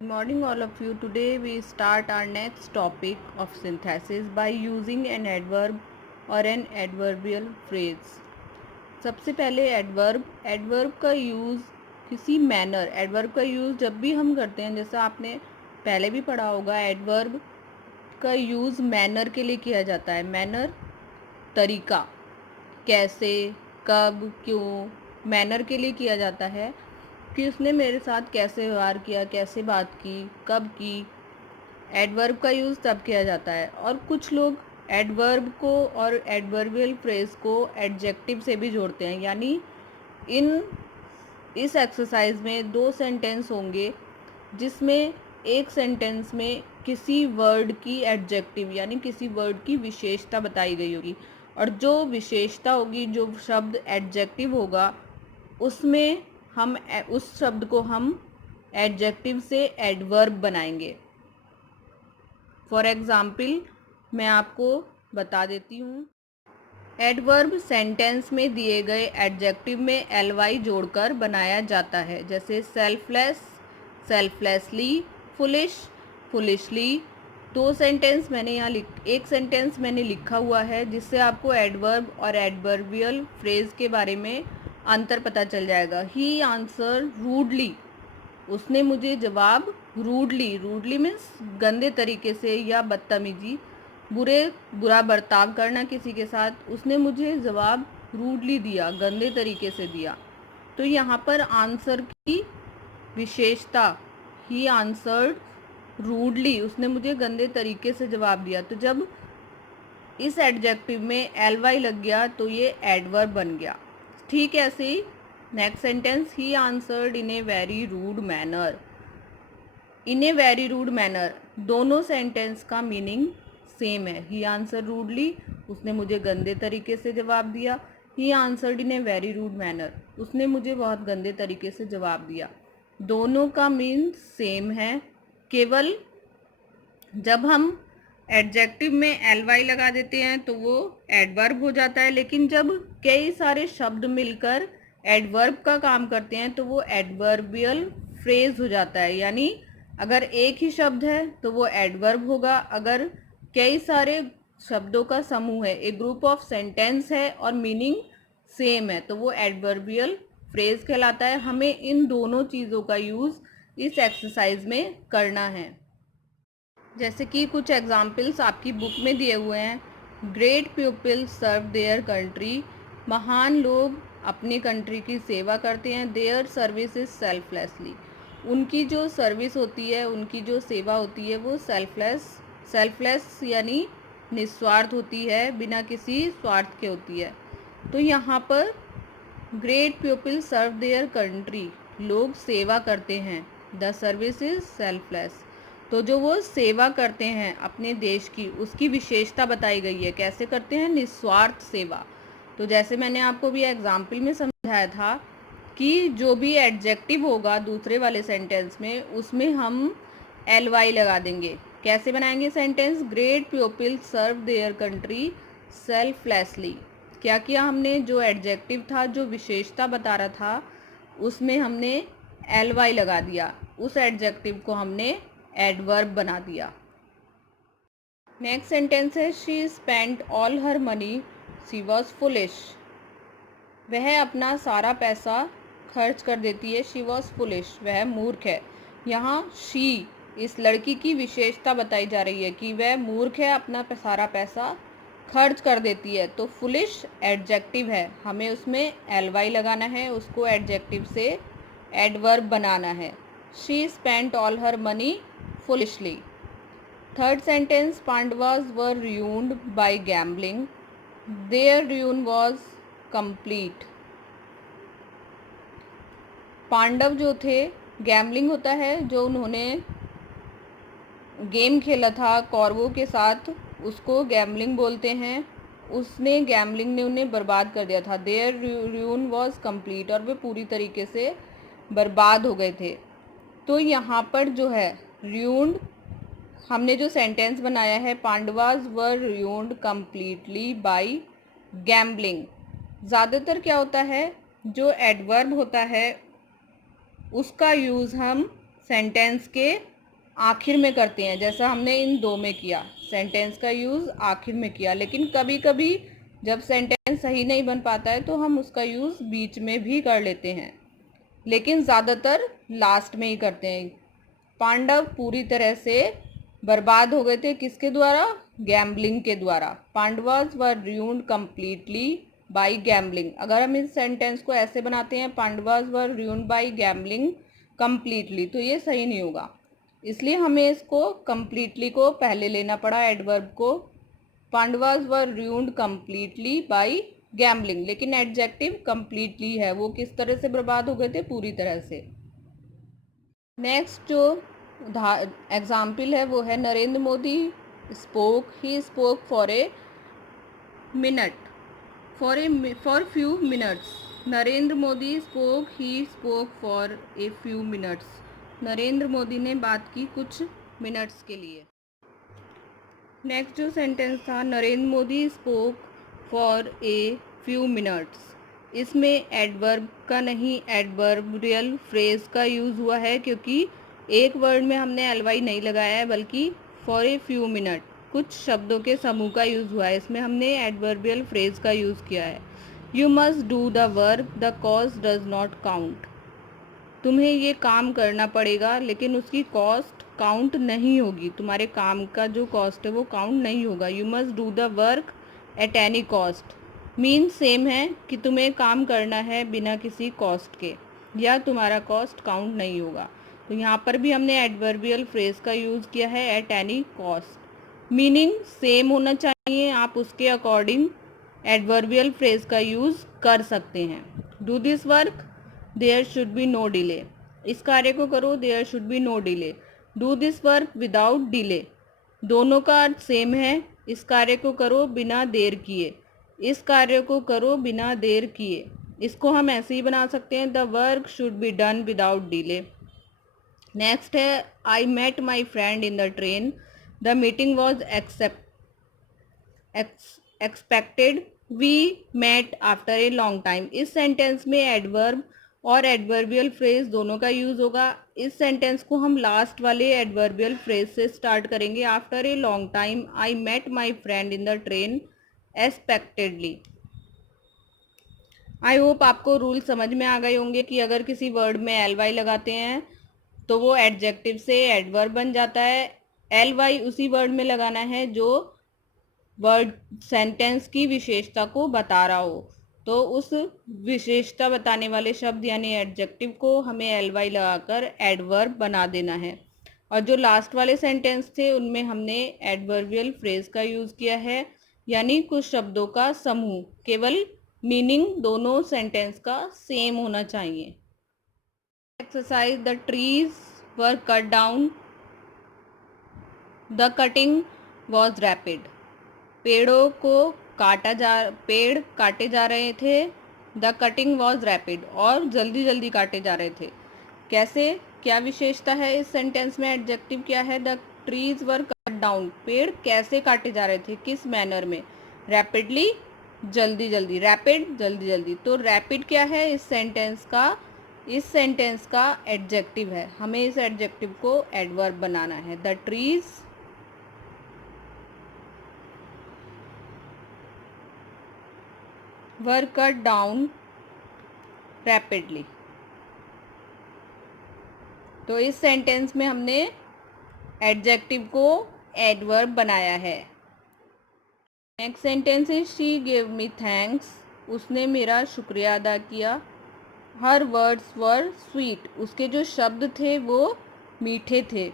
Good morning all of you. Today we start our next topic of synthesis by using an adverb or an adverbial phrase. सबसे पहले adverb का use किसी manner, adverb का use जब भी हम करते हैं, जैसा आपने पहले भी पढ़ा होगा, एडवर्ब का यूज़ मैनर के लिए किया जाता है। मैनर तरीका, कैसे, कब, क्यों, मैनर के लिए किया जाता है कि उसने मेरे साथ कैसे व्यवहार किया, कैसे बात की, कब की। एडवर्ब का यूज़ तब किया जाता है। और कुछ लोग एडवर्ब को और एडवर्बियल फ्रेज को एडजेक्टिव से भी जोड़ते हैं, यानी इस एक्सरसाइज में 2 सेंटेंस होंगे जिसमें एक सेंटेंस में किसी वर्ड की एडजेक्टिव यानी किसी वर्ड की विशेषता बताई गई होगी, और जो विशेषता होगी, जो शब्द एडजेक्टिव होगा, उसमें हम उस शब्द को हम एडजेक्टिव से एडवर्ब बनाएंगे। फॉर एग्ज़ाम्पल मैं आपको बता देती हूँ। एडवर्ब सेंटेंस में दिए गए एडजेक्टिव में ly जोड़कर बनाया जाता है, जैसे सेल्फलेस, सेल्फलेसली, फुलिश, फुलिशली। एक सेंटेंस मैंने लिखा हुआ है जिससे आपको एडवर्ब और एडवर्बियल फ्रेज के बारे में अंतर पता चल जाएगा। ही आंसर रूडली, उसने मुझे जवाब रूडली मीन्स गंदे तरीके से या बदतमीजी, बुरा बर्ताव करना किसी के साथ। उसने मुझे जवाब रूडली दिया, गंदे तरीके से दिया। तो यहाँ पर आंसर की विशेषता, ही आंसर्ड रूडली, उसने मुझे गंदे तरीके से जवाब दिया। तो जब इस एडजेक्टिव में ly लग गया तो ये एडवर्ब बन गया। ठीक ऐसे ही next sentence, he answered in a very rude manner. In a very rude manner, दोनों सेंटेंस का मीनिंग सेम है। ही आंसर रूडली, उसने मुझे गंदे तरीके से जवाब दिया। He answered in a very rude manner, उसने मुझे बहुत गंदे तरीके से जवाब दिया। दोनों का मीन सेम है, केवल जब हम एडजेक्टिव में ly लगा देते हैं तो वो एडवर्ब हो जाता है, लेकिन जब कई सारे शब्द मिलकर एडवर्ब का काम करते हैं तो वो एडवर्बियल फ्रेज हो जाता है। यानी अगर एक ही शब्द है तो वो एडवर्ब होगा, अगर कई सारे शब्दों का समूह है, एक ग्रुप ऑफ सेंटेंस है और मीनिंग सेम है, तो वो एडवर्बियल फ्रेज कहलाता है। हमें इन दोनों चीज़ों का यूज़ इस एक्सरसाइज में करना है। जैसे कि कुछ एग्जाम्पल्स आपकी बुक में दिए हुए हैं। Great people serve their country, महान लोग अपनी कंट्री की सेवा करते हैं। देयर सर्विस इज सेल्फलेसली, उनकी जो सर्विस होती है, उनकी जो सेवा होती है वो सेल्फलेस यानी निस्वार्थ होती है, बिना किसी स्वार्थ के होती है। तो यहाँ पर great people serve their country, लोग सेवा करते हैं। द सर्विस इज सेल्फलेस, तो जो वो सेवा करते हैं अपने देश की, उसकी विशेषता बताई गई है। कैसे करते हैं? निस्वार्थ सेवा। तो जैसे मैंने आपको भी एग्जाम्पल में समझाया था कि जो भी एडजेक्टिव होगा दूसरे वाले सेंटेंस में, उसमें हम ly लगा देंगे। कैसे बनाएंगे sentence? Great people serve their country selflessly. क्या किया हमने? जो एडजेक्टिव था, जो विशेषता बता रहा था, उसमें हमने ly लगा दिया, उस एडजेक्टिव को हमने एडवर्ब बना दिया। नेक्स्ट सेंटेंस है, she spent all her money, she was foolish. वह अपना सारा पैसा खर्च कर देती है। शी वॉज फुलिश, वह मूर्ख है। यहाँ शी, इस लड़की की विशेषता बताई जा रही है कि वह मूर्ख है, अपना सारा पैसा खर्च कर देती है। तो फुलिश एडजेक्टिव है, हमें उसमें ly लगाना है, उसको एडजेक्टिव से एडवर्ब बनाना है। She spent all her money foolishly. Third sentence, Pandavas were ruined by gambling, their ruin was complete। Pandava जो थे, गैम्बलिंग होता है, जो उन्होंने गेम खेला था कौरवों के साथ, उसको गैम्बलिंग बोलते हैं। उसने, गैम्बलिंग ने उन्हें बर्बाद कर दिया था। देयर ruin was complete, और वे पूरी तरीके से बर्बाद हो गए थे। तो यहाँ पर जो है ruined, हमने जो सेंटेंस बनाया है, Pandavas were ruined completely by gambling। ज़्यादातर क्या होता है, जो एडवर्ब होता है उसका यूज़ हम सेंटेंस के आखिर में करते हैं, जैसा हमने इन दो में किया, सेंटेंस का यूज़ आखिर में किया। लेकिन कभी कभी जब सेंटेंस सही नहीं बन पाता है तो हम उसका यूज़ बीच में भी कर लेते हैं, लेकिन ज़्यादातर लास्ट में ही करते हैं। पांडव पूरी तरह से बर्बाद हो गए थे, किसके द्वारा? गैम्बलिंग के द्वारा। Pandavas were ruined completely by gambling। अगर हम इस सेंटेंस को ऐसे बनाते हैं, Pandavas were ruined by gambling completely, तो ये सही नहीं होगा, इसलिए हमें इसको completely को पहले लेना पड़ा, एडवर्ब को। Pandavas were ruined completely by gambling, लेकिन एडजेक्टिव completely है, वो किस तरह से बर्बाद हो गए थे? पूरी तरह से। नेक्स्ट जो एग्जाम्पल है वो है Narendra Modi he spoke for a minute, for few minutes. Narendra Modi he spoke for a few minutes. Narendra Modi ने बात की कुछ मिनट्स के लिए। नेक्स्ट जो सेंटेंस था, Narendra Modi spoke for a few minutes, इसमें एडवर्ब का नहीं, एडवर्बियल फ्रेज का यूज़ हुआ है, क्योंकि एक वर्ड में हमने एलवाई नहीं लगाया है, बल्कि फॉर ए फ्यू मिनट कुछ शब्दों के समूह का यूज़ हुआ है, इसमें हमने एडवर्बियल फ्रेज का यूज़ किया है। You must do the work, the cost does not count. तुम्हें ये काम करना पड़ेगा, लेकिन उसकी कॉस्ट काउंट नहीं होगी, तुम्हारे काम का जो कॉस्ट है वो काउंट नहीं होगा। You must do the work at any cost mean same है कि तुम्हें काम करना है बिना किसी कॉस्ट के, या तुम्हारा कॉस्ट काउंट नहीं होगा। तो यहाँ पर भी हमने एडवर्बियल फ्रेज का यूज़ किया है, at any cost. Meaning same होना चाहिए, आप उसके अकॉर्डिंग एडवर्बियल फ्रेज का यूज़ कर सकते हैं। Do this work, there should be no delay. इस कार्य को करो, there should be no delay. Do this work without delay, दोनों का अर्थ सेम है। इस कार्य को करो बिना देर किए, इस कार्य को करो बिना देर किए। इसको हम ऐसे ही बना सकते हैं, the work should be done without delay. Next है, I met my friend in the train, the meeting was expected, we met after a long time. इस सेंटेंस में एडवर्ब और एडवर्बियल फ्रेज दोनों का यूज होगा। इस सेंटेंस को हम लास्ट वाले एडवर्बियल फ्रेज से स्टार्ट करेंगे। After a long time I met my friend in the train expectedly. I hope आपको रूल समझ में आ गए होंगे कि अगर किसी वर्ड में एल वाई लगाते हैं तो वो एडजेक्टिव से एडवर्ब बन जाता है। एल वाई उसी वर्ड में लगाना है जो वर्ड सेंटेंस की विशेषता को बता रहा हो, तो उस विशेषता बताने वाले शब्द यानी एडजेक्टिव को हमें एल वाई लगाकर एडवर्ब बना देना है। और जो लास्ट वाले सेंटेंस थे उनमें हमने एडवर्बियल फ्रेज का यूज़ किया है, यानी कुछ शब्दों का समूह, केवल मीनिंग दोनों सेंटेंस का सेम होना चाहिए। Exercise, the trees were cut down, the cutting was rapid. पेड़ काटे जा रहे थे, द कटिंग वॉज रैपिड, और जल्दी जल्दी काटे जा रहे थे। कैसे, क्या विशेषता है इस सेंटेंस में, एडजेक्टिव क्या है? The trees were cut down, पेड़ कैसे काटे जा रहे थे, किस मैनर में? रैपिडली, जल्दी जल्दी, रैपिड जल्दी जल्दी। तो रैपिड क्या है इस सेंटेंस का एडजेक्टिव है, हमें इस एडजेक्टिव को एडवर्ब बनाना है। The trees were cut down rapidly. तो इस सेंटेंस में हमने एडजेक्टिव को एडवर्ब बनाया है। नेक्स्ट सेंटेंस है, शी गिव मी थैंक्स, उसने मेरा शुक्रिया अदा किया। हर वर्ड्स वर स्वीट, उसके जो शब्द थे वो मीठे थे।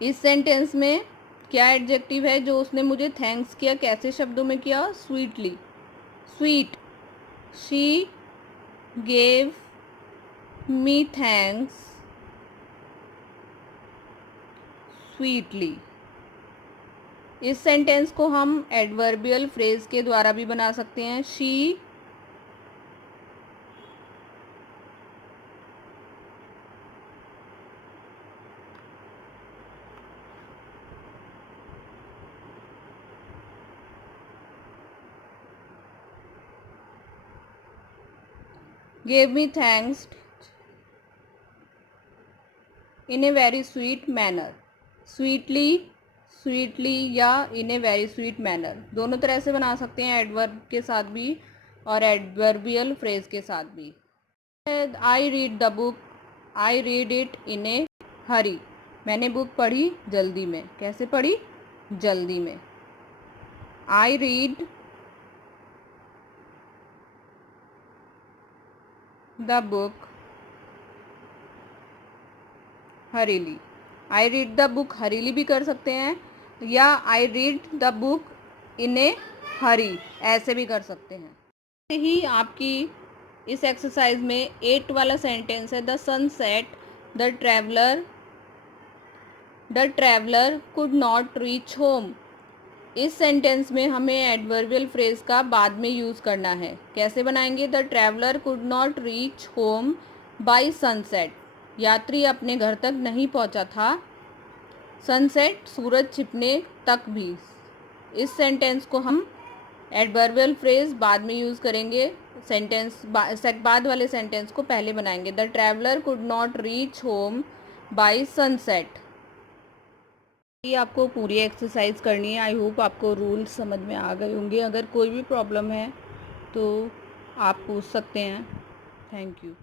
इस सेंटेंस में क्या एडजेक्टिव है जो उसने मुझे थैंक्स किया, कैसे शब्दों में किया? Sweetly, sweet. She gave me thanks sweetly. इस सेंटेंस को हम एडवर्बियल फ्रेज के द्वारा भी बना सकते हैं। She gave me thanks in a very sweet manner. Sweetly, sweetly या इन ए वेरी स्वीट मैनर, दोनों तरह से बना सकते हैं, एडवर्ब के साथ भी और एडवर्बियल फ्रेज के साथ भी। I read the book, I read it in a hurry. मैंने बुक पढ़ी जल्दी में। कैसे पढ़ी? जल्दी में। आई रीड द बुक हरीली। आई रीड द बुक हरीली भी कर सकते हैं, या I read the book in a hurry, ऐसे भी कर सकते हैं। ऐसे ही आपकी इस एक्सरसाइज में 8 वाला सेंटेंस है, the sun set the traveller could not reach home. इस सेंटेंस में हमें एडवर्बियल फ्रेज का बाद में यूज़ करना है। कैसे बनाएंगे? The traveller could not reach home by sunset. यात्री अपने घर तक नहीं पहुंचा था सनसेट, सूरज छिपने तक भी। इस सेंटेंस को हम एडवर्बियल फ्रेज बाद में यूज़ करेंगे। बाद वाले सेंटेंस को पहले बनाएंगे। The traveller could not reach home by sunset. ये आपको पूरी एक्सरसाइज करनी है। आई होप आपको रूल्स समझ में आ गए होंगे। अगर कोई भी प्रॉब्लम है तो आप पूछ सकते हैं। Thank you.